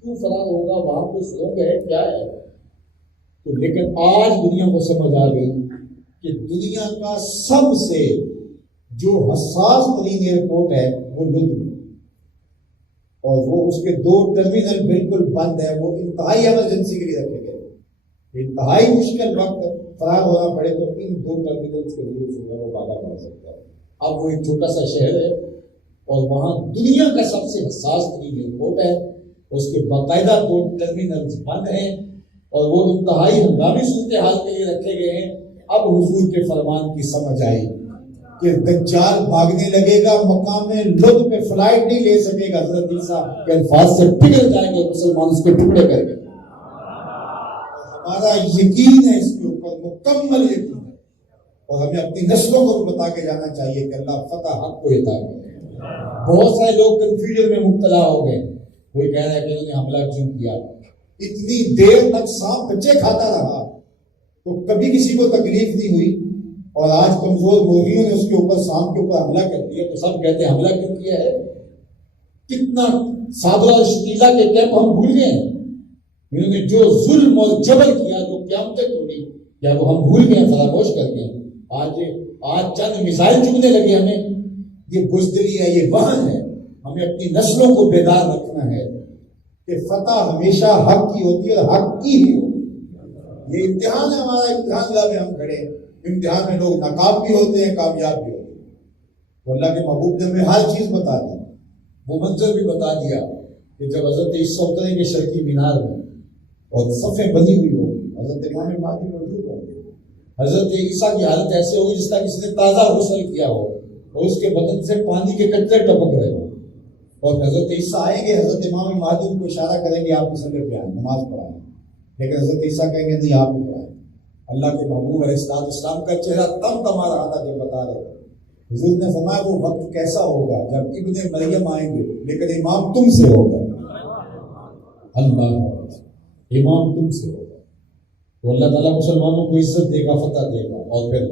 کیوں فرار ہوگا، وہاں کوئی سرنگ ہے کیا ہے؟ تو لیکن آج دنیا کو سمجھ آ گئی کہ دنیا کا سب سے جو حساس ترین ایئرپورٹ ہے وہ لد میں، اور وہ اس کے 2 ٹرمینل بالکل بند ہے، وہ انتہائی ایمرجنسی کے لیے رکھے گئے، انتہائی مشکل وقت فرار ہونا پڑے تو ان 2 ٹرمینل کے لیے جو ہے وہ بھاگا جا سکتا ہے۔ اب وہ ایک چھوٹا سا شہر ہے اور وہاں دنیا کا سب سے حساس ترین ایئرپورٹ ہے، اس کے باقاعدہ 2 ٹرمینلز بند ہیں اور وہ انتہائی ہنگامی صورتحال کے لیے رکھے گئے ہیں۔ اب حضور کے فرمان کی سمجھ آئی کہ دجال بھاگنے لگے گا، مقام لد پہ فلائٹ نہیں لے سکے گا، حضرت عیسیٰ کے الفاظ سے پگھل جائیں گے، مسلمان اس کے ٹکڑے کر کے۔ ہمارا یقین ہے اس کے اوپر، مکمل یقین ہے اور ہمیں اپنی نسلوں کو بھی بتا کے جانا چاہیے کہ اللہ فتح حق کو عطا کرے۔ بہت سارے لوگ کنفیوژن میں مبتلا ہو گئے، کوئی کہہ رہا ہے کہ انہوں نے حملہ کیوں کیا، اتنی دیر تک سانپ بچے کھاتا رہا تو کبھی کسی کو تکلیف نہیں ہوئی، اور آج کمزور مرغیوں نے اس کے اوپر سانپ کے اوپر حملہ کر دیا تو سب کہتے ہیں حملہ کیوں کیا ہے۔ کتنا صابرہ اور شکیلہ کے کیمپ ہم بھول گئے ہیں، انہوں نے جو ظلم اور جبر کیا، جو قیامتیں توڑی، کیا وہ ہم بھول گئے ہیں، فراموش کر گئے ہیں۔ آج چند میزائل چگنے لگے ہمیں، یہ بزدلی ہے، یہ وہن ہے۔ ہمیں اپنی نسلوں کو بیدار رکھنا ہے کہ فتح ہمیشہ حق کی ہوتی ہے اور حق کی ہی ہوتی ہے۔ یہ امتحان ہے ہمارا، امتحان گاہ میں ہم کھڑے ہیں، امتحان میں لوگ ناکام بھی ہوتے ہیں، کامیاب بھی ہوتے ہیں۔ تو اللہ کے محبوب نے ہمیں ہر چیز بتا دی، وہ منظر بھی بتا دیا کہ جب حضرت عیسیٰ اتریں گے شرقی مینار میں اور صفیں بنی ہوئی ہوں، حضرت امام مہدی موجود ہوں گے، حضرت عیسیٰ کی حالت ایسے ہوگی جس طرح کسی نے تازہ غسل کیا ہو اور اس کے بدن سے پانی کے قطرے ٹپک رہے ہوں، اور حضرت عیسیٰ آئیں گے، حضرت امام مہدی ان کو اشارہ کریں گے آپ مسلح پہ آئیں، نماز پڑھائیں، لیکن حضرت عیسیٰ کہیں گے نہیں آپ بھی پڑھائیں۔ اللہ کے محبوب علیہ السلام کا چہرہ تمتما رہا تھا جب بتا رہے تھے۔ حضور نے فرمایا وہ وقت کیسا ہوگا جب ابن مریم آئیں گے لیکن امام تم سے ہوگا، اللہ امام تم سے ہوگا۔ تو اللہ تعالیٰ مسلمانوں کو عزت دے گا، فتح دے گا، اور پھر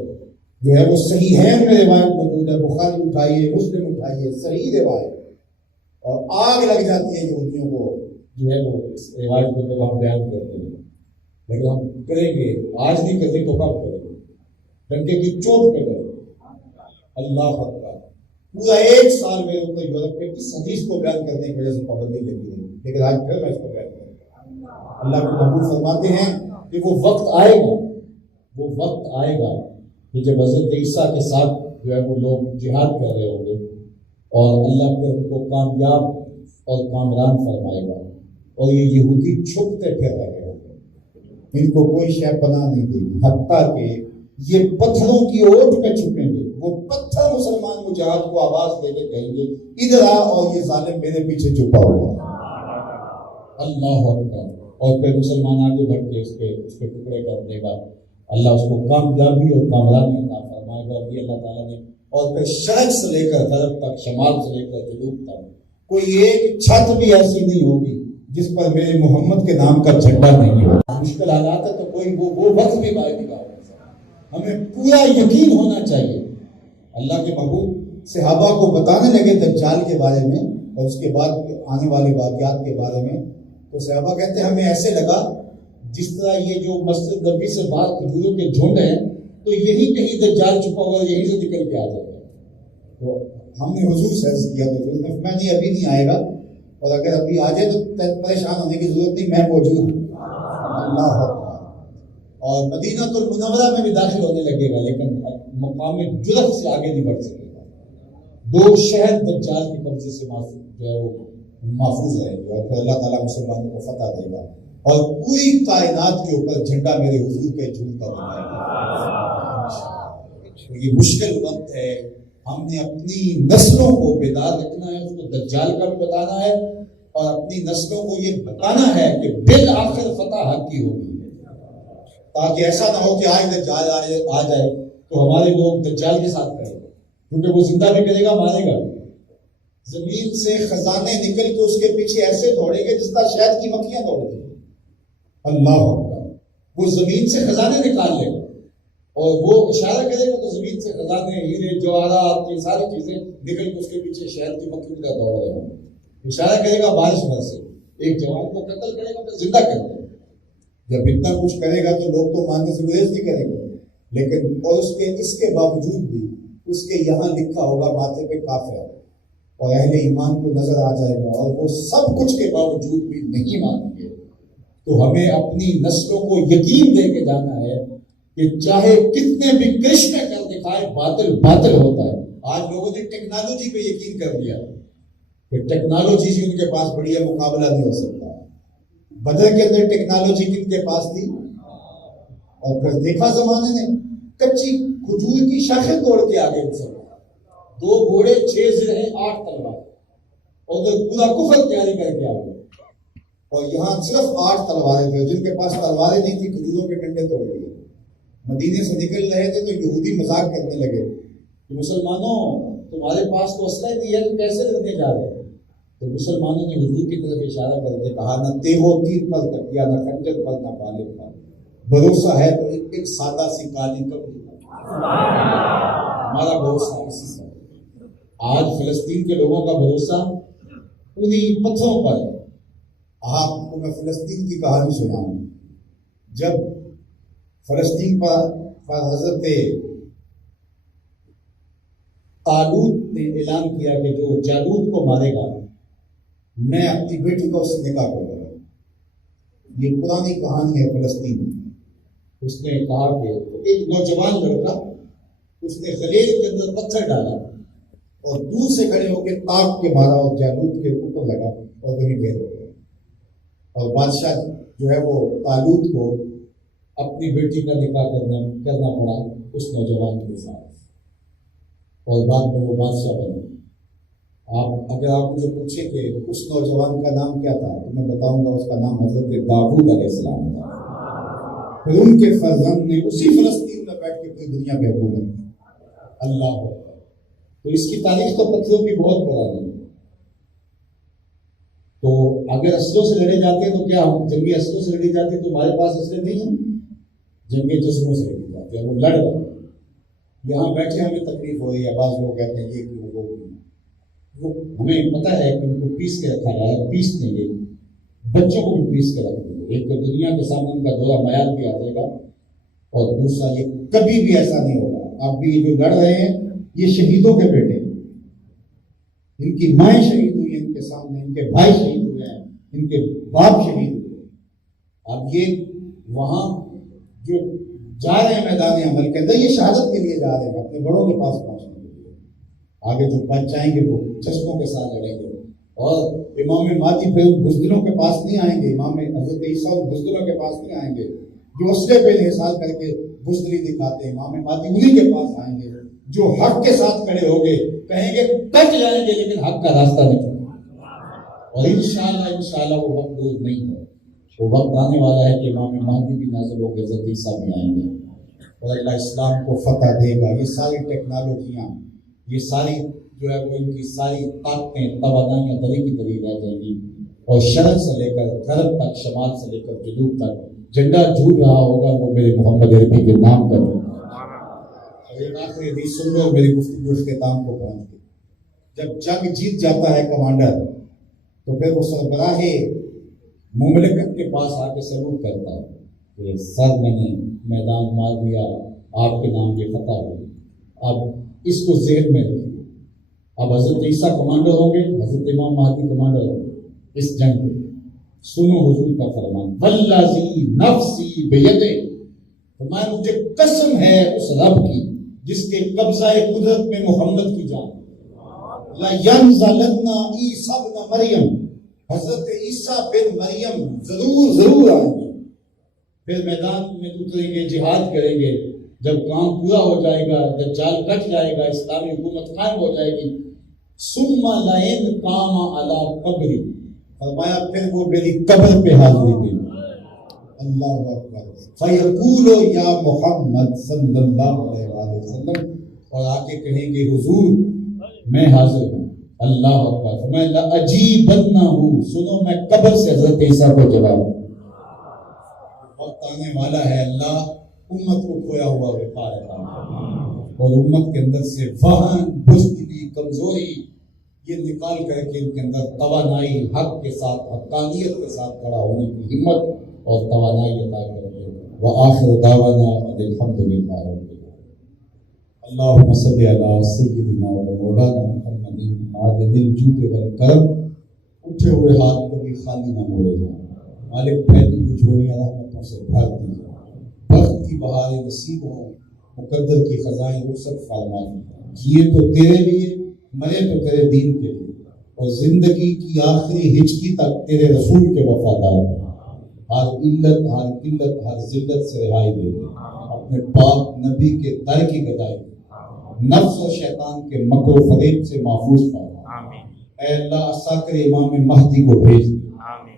جو ہے وہ صحیحین میں روایت موجود ہے، بخاری اٹھائیے، مسلم اٹھائیے، صحیح روایت، اور آگ لگ جاتی ہے یہودیوں کو جو ہے وہ اس روایت کو جب ہم بیان کرتے ہیں، لیکن ہم کریں گے، آج نہیں کرتے تو کب کریں گے؟ ڈنڈے کی چوٹ پہ کریں گے۔ اللہ اکبر، پورا ایک سال میں ان کو یورپ میں اس حدیث کو بیان کرنے کی وجہ سے پابندی لگی ہے، لیکن آج پھر میں اس کو بیان کروں گا۔ اللہ کے محبوب فرماتے ہیں کہ وہ وقت آئے گا، وہ وقت آئے گا کہ جب حضرت عیسیٰ کے ساتھ جو ہے وہ لوگ جہاد کر رہے ہوں گے اور اللہ پھر ان کو کامیاب اور کامران فرمائے گا، اور یہ یہودی چھپتے پھر رہے ہوں گے، ان کو کوئی شے پناہ نہیں دے گی، حتیٰ کہ یہ پتھروں کی اوٹ میں چھپیں گے، وہ پتھر مسلمان مجاہد کو آواز دے کے کہیں گے ادھر آ، اور یہ ظالم میرے پیچھے چھپا ہوا ہے۔ اللہ اکبر، اور پھر مسلمان آگے بڑھ کے اس کے ٹکڑے کر دے گا، اللہ اس کو کامیابی اور کامرانی عطا فرمائے گا، اور یہ اللہ تعالیٰ نے، اور پھر شرق سے لے کر غرب تک، شمال سے لے کر جنوب تک کوئی ایک چھت بھی ایسی نہیں ہوگی جس پر میرے محمد کے نام کا جھنڈا نہیں ہوگا۔ مشکل حالات ہے تو کوئی وہ وقت بھی باہر نکال، ہمیں پورا یقین ہونا چاہیے۔ اللہ کے محبوب صحابہ کو بتانے لگے دجال کے بارے میں اور اس کے بعد آنے والے واقعات کے بارے میں، تو صحابہ کہتے ہیں ہمیں ایسے لگا جس طرح یہ جو مسجد نبی سے بعض کھجوروں کے جھنڈ ہیں تو یہی کہیں دجال چھپا ہوا یہیں سے نکل کے آ جائے گا۔ تو ہم نے حضور سے عرض کیا تو حضور نے فرمایا نہیں ابھی نہیں آئے گا، اور اگر ابھی آ جائے تو پریشان ہونے کی ضرورت نہیں، میں موجود ہوں۔ اللہ اکبر، اور مدینہ المنورہ میں بھی داخل ہونے لگے گا، لیکن مقام جرف سے آگے نہیں بڑھ سکے گا۔ 2 شہر دجال کے قبضے سے جو ہے وہ محفوظ رہیں گے، اور پھر اللہ تعالیٰ مسلمانوں کو فتح دے گا، اور پوری کائنات کے اوپر جھنڈا میرے حضور کے جھولتا دکھائے گا۔ یہ مشکل وقت ہے، ہم نے اپنی نسلوں کو بیدار رکھنا ہے، اس کو دجال کا بھی بتانا ہے، اور اپنی نسلوں کو یہ بتانا ہے کہ بالآخر فتح حق کی ہوگی، تاکہ ایسا نہ ہو کہ آج دجال آ جائے تو ہمارے لوگ دجال کے ساتھ کریں، کیونکہ وہ زندہ بھی کرے گا، مارے گا۔ زمین سے خزانے نکل کے اس کے پیچھے ایسے دوڑیں گے جس طرح شہد کی مکھیاں دوڑتی ہیں۔ اللہ اکبر، وہ زمین سے خزانے نکال لے گا، اور وہ اشارہ کرے گا تو زمین سے خزانے، ہیرے جواہرات، یہ ساری چیزیں نکل کے اس کے پیچھے شہد کی مکھیوں کا دوڑ رہے ہوں۔ اشارہ کرے گا بارش برسے، ایک جوان کو قتل کرے گا تو زندہ کر دے گا۔ جب اتنا کچھ کرے گا تو لوگ تو ماننے سے گریز نہیں کریں گے، لیکن اور اس کے باوجود بھی اس کے یہاں لکھا ہوگا ماتھے پہ کافر، اور اہل ایمان کو نظر آ جائے گا، اور وہ سب کچھ کے باوجود بھی نہیں مانیں گے۔ تو ہمیں اپنی نسلوں کو یقین دے کے جانا ہے کہ چاہے کتنے بھی کرشمے کر دکھائے، باطل باطل ہوتا ہے۔ آج لوگوں نے ٹیکنالوجی پہ یقین کر لیا کہ ٹیکنالوجی سے ان کے پاس بڑی ہے، مقابلہ نہیں ہو سکتا۔ بدر کے اندر ٹیکنالوجی کن کے پاس تھی، اور پھر دیکھا زمانے نے کچی کھجور کی شاخیں توڑ کے آگے مسلمان، 2 گھوڑے 6 زرہیں 8 تلوار، اور پورا کفر تیاری کر کے آگے، اور یہاں صرف 8 تلواریں تھیں، جن کے پاس تلواریں نہیں تھی کھجوروں کے ڈنڈے توڑ دیے۔ مدینے سے نکل رہے تھے تو یہودی مذاق کرنے لگے کہ مسلمانوں تمہارے پاس تو اسلحہ نہیں ہے تو کیسے لڑنے جا رہے ہیں؟ تو مسلمانوں نے حضور کی طرف اشارہ کر کے کہا نہ تیغ و تیر پر تکیا نہ خنجر پر نہ بالے پر، بھروسہ ہے تو ایک سادہ سی کالی کپڑی پر، ہمارا بھروسہ اسی سے۔ آج فلسطین کے لوگوں کا بھروسہ پوری پتھروں پر ہے۔ آپ کو میں فلسطین کی کہانی سناؤں۔ جب فلسطین پر حضرت طالوت نے اعلان کیا کہ جو جالوت کو مارے گا میں اپنی بیٹی کو اس سے نکاح کروں گا، یہ پرانی کہانی ہے فلسطین میں۔ اس نے کہا کہ ایک نوجوان لڑکا اس نے خلیج کے اندر پتھر ڈالا اور دور سے کھڑے ہو کے تاک کے مارا اور جالوت کے اوپر لگا اور وہیں ڈھیر ہو گیا۔ اور بادشاہ جو ہے وہ طالوت کو اپنی بیٹی کا نکاح کرنا پڑا اس نوجوان کے ساتھ، اور بعد میں وہ بادشاہ بنے۔ اگر آپ مجھے پوچھیں کہ اس نوجوان کا نام کیا تھا تو میں بتاؤں گا اس کا نام حضرت داؤد علیہ السلام تھا۔ پھر ان کے فرزند نے اسی فلسطین میں بیٹھ کے پوری دنیا پہ حکومت کی۔ اللہ اکبر۔ تو اس کی تاریخ تو پتھروں کی بہت پرانی ہے۔ تو اگر اسلحوں سے لڑے جاتے ہیں تو کیا ہم جنگی اسلحوں سے لڑی جاتی تو ہمارے پاس اسلحے نہیں ہیں، جنگی جسموں سے لڑی جاتی ہے، وہ لڑ رہے۔ یہاں بیٹھے ہمیں تکلیف ہو رہی ہے، بعض لوگ کہتے ہیں یہ کیوں وہ کیوں، وہ ہمیں پتہ ہے کہ ان کو پیس کے رکھا جائے، پیس دیں گے، بچوں کو بھی پیس کے رکھ دیں گے۔ ایک تو دنیا کے سامنے ان کا دورہ میال بھی آ جائے گا، اور دوسرا یہ کبھی بھی ایسا نہیں ہوگا۔ اب بھی جو لڑ رہے ہیں یہ شہیدوں کے بیٹے ہیں، ان کی مائیں شہید ہوئی ہیں ان کے سامنے، ان کے بھائی شہید ہوئے ہیں، ان کے باپ شہید ہوئے ہیں۔ اب یہ وہاں جو جا رہے ہیں میدان عمل کے اندر یہ شہادت کے لیے جا رہے ہیں، اپنے بڑوں کے پاس پہنچنے کے لیے۔ آگے جو بچ جائیں گے وہ چشموں کے ساتھ لڑیں گے، اور امام مہدی پھر ان بزدلوں کے پاس نہیں آئیں گے، امام حضرت عیسیٰ ان بزدلوں کے پاس نہیں آئیں گے جو اسلحے پہ انحصار کر کے بزدلی دکھاتے ہیں۔ امام مہدی انہی کے پاس آئیں گے جو حق کے ساتھ کھڑے ہو گے، کہیں گے کٹ جائیں گے لیکن حق کا راستہ نہیں چھوڑیں۔ اور انشاءاللہ وہ وقت دور نہیں ہے، وہ وقت آنے والا ہے کہ امام مہدی بھی نازل ہو کے حضرت عیسیٰ بھی آئیں گے، اور اللہ اسلام کو فتح دے گا۔ یہ ساری ٹیکنالوجیاں، یہ ساری جو ہے وہ ان کی ساری طاقتیں توانائیاں دری کی دری رہ جائیں گی، اور شرق سے لے کر غرب تک، شمال سے لے کر جنوب تک جھنڈا جھول رہا ہوگا وہ میرے محمد عربی کے نام پر۔ اور ایک آخری حدیث سن لو، میری گفتگو اختتام کو پہنچ گئی۔ جب جنگ جیت جاتا ہے کمانڈر تو پھر وہ سربراہ مملکت کے پاس آ کے سلوٹ کرتا ہے کہ سر میں نے میدان مار دیا، آپ کے نام کی فتح ہوئی۔ اب اس کو ذہن میں رکھیے، اب حضرت عیسیٰ کمانڈر ہوں گے، حضرت امام مہدی کمانڈر ہوں گے اس جنگ میں۔ سنو حضور کا فرمان، والذی نفسی بیدہ، فرمایا مجھے قسم ہے اس رب کی جس کے قبضہ قدرت میں محمد کی جان، لَيَنزَلَنَّ عِیسیٰ ابْنَ مریم، حضرت عیسیٰ بن مریم ضرور آئیں گے، پھر میدان میں اتریں گے، جہاد کریں گے۔ جب کام پورا ہو جائے گا، جب جال کٹ جائے گا، اسلامی حکومت قائم ہو جائے گی، ثُمَّ لَئِنْ قَامَ عَلَىٰ قَبْرِي، فرمایا پھر وہ میری قبر پہ حاضری دے گا۔ اللہ اکبر، فَيَقُولُ يَا مُحَمَّدْ صلی اللہ علیہ وآلہ وسلم، اور آگے کہیں گے حضور میں حاضر ہوں۔ اللہ اکبر، میں لَأَجِيبَنَّهُ، سنو میں قبر سے حضرت عیسیٰ کو جواب دوں۔ وقت آنے والا ہے، اللہ امت کو کھویا ہوا وقار عطا فرمائے، اور امت کے اندر سے وہن، بزدلی، کمزوری یہ نکال کر کے ان کے اندر توانائی، حق کے ساتھ، حقانیت کے ساتھ کھڑا ہونے کی ہمت اور توانائی عطا کرے۔ وآخر دعوانا ان الحمد للہ رب العالمین۔ اللہم صلی علی سیدنا و مولانا محمد عادل الجود والکرم۔ اٹھے ہوئے ہاتھ کبھی خالی نہ موڑے جائیں، مالک پھیلی ہوئی جھولیاں رحمتوں سے بھر دیجیے، بخت کی بہاریں نصیب ہوں، مقدر کی خزائیں رخصت فرما دیں۔ جیے تو تیرے لیے، مرے تو تیرے دین کے لیے، اور زندگی کی آخری ہچکی تک تیرے رسول کے وفادار ہوں۔ ہر علت، ہر قلت، ہر ذلت سے رہائی دے دے، اپنے پاک نبی کے در کی گدائی دے، نفس و شیطان کے مکر و فریب سے محفوظ فرما۔ اے اللہ عساکر امام مہدی کو بھیج دے،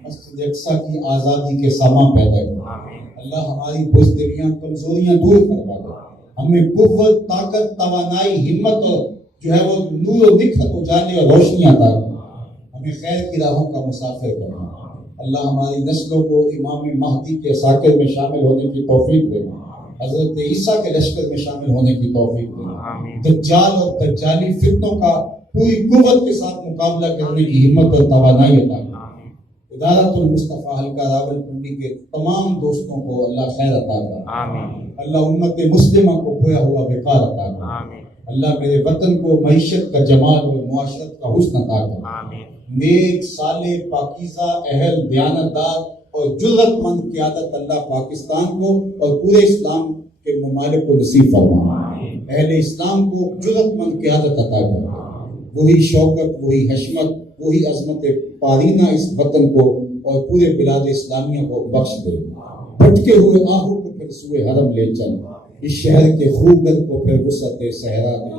مسجد اقصیٰ کی آزادی کے سامان پیدا کر۔ اللہ ہماری بزدلیاں کمزوریاں دور فرما دے، ہمیں قوت، طاقت، توانائی، ہمت اور جو ہے وہ نور و نکھت ہو جانے اور روشنیاں عطا کر، ہمیں خیر کی راہوں کا مسافر کرنا۔ اللہ ہماری نسلوں کو امام مہدی کے ساکر میں شامل ہونے کی توفیق دے، حضرت عیسیٰ کے لشکر میں شامل ہونے کی توفیق دے، دجال اور دجالی فتنوں کا پوری قوت کے ساتھ مقابلہ کرنے کی ہمت اور توانائی عطا کرے۔ ادارت المصطفیٰ حلقہ راولپنڈی کے تمام دوستوں کو اللہ خیر عطا کرے، اللہ امت مسلمہ کو کھویا ہوا وقار عطا کرے، اللہ میرے وطن کو معیشت کا جمال اور معاشرت کا حسن عطا کرے، نیک، صالح، پاکیزہ، اہل، دیانتدار اور جرأت مند قیادت اللہ پاکستان کو اور پورے اسلام کے ممالک کو نصیب فرما، اہل اسلام کو جرأت مند قیادت عطا کرے، وہی شوکت، وہی حشمت، وہی عظمت پارینہ اس وطن کو اور پورے بلاد اسلامیہ کو بخش دے، بھٹکے ہوئے آہو کو پھر سوئے حرم لے چل، اس شہر کے خوگر کو پھر وسعت صحرا دے،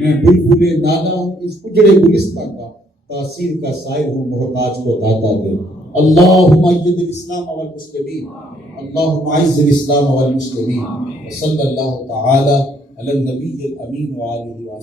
میں بلبل نالا ہوں اس اجڑے گلستہ کا، تاثیر کا سائر ہوں محتاج کو داتا دے۔ اللہم اید الاسلام والمسلمین، اللہم اعز الاسلام والمسلمین، صلی اللہ تعالی علی النبی الامین وآلہ وآلہ